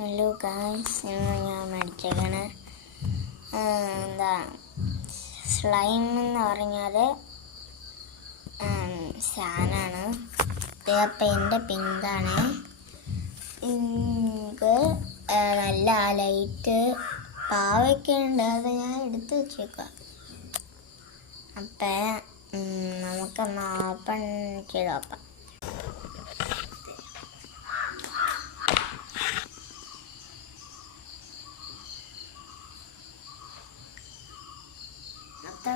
Hello guys, ഇന്ന് ഞാൻ മേടിച്ചേക്കണ slime എന്ന് പറഞ്ഞാൽ സാധനമാണ്. അപ്പം എൻ്റെ പിന്താണ് ഇത് നല്ല ലൈറ്റ് പാവയ്ക്ക ഉണ്ട്, അത് ഞാൻ എടുത്ത് വെച്ചേക്കാം. അപ്പം നമുക്കൊന്ന് ഓപ്പൺ ചെയ്ത് നോക്കാം.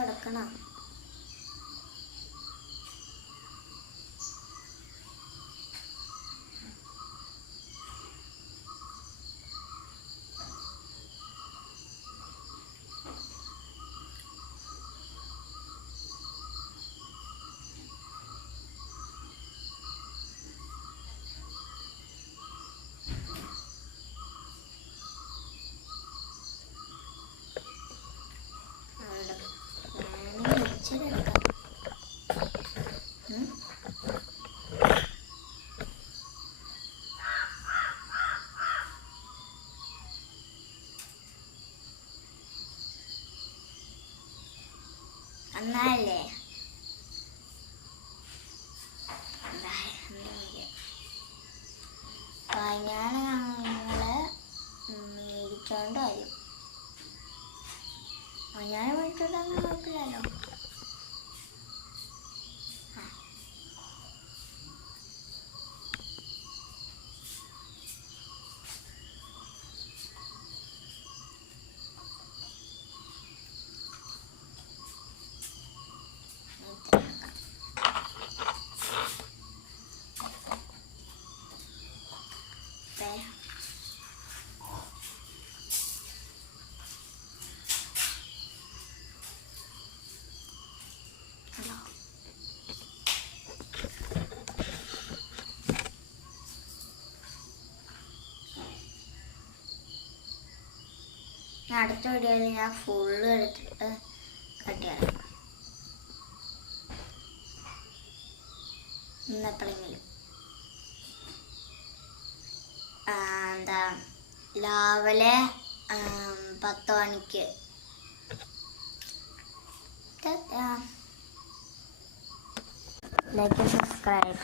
എടുക്കണം. എന്നാലേ ഞങ്ങള് മേടിച്ചോണ്ട് വരും. ഞാൻ മേടിച്ചോണ്ടൊന്നും കുഴപ്പമില്ലല്ലോ. അടുത്ത വീഡിയോയിൽ ഞാൻ ഫുള്ള് എടുത്തിട്ട് കട്ട് ചെയ്യാം. ഇന്നെപ്പോഴെങ്കിലും രാവിലെ 10 മണിക്ക് ലൈക്ക് സബ്സ്ക്രൈബ്.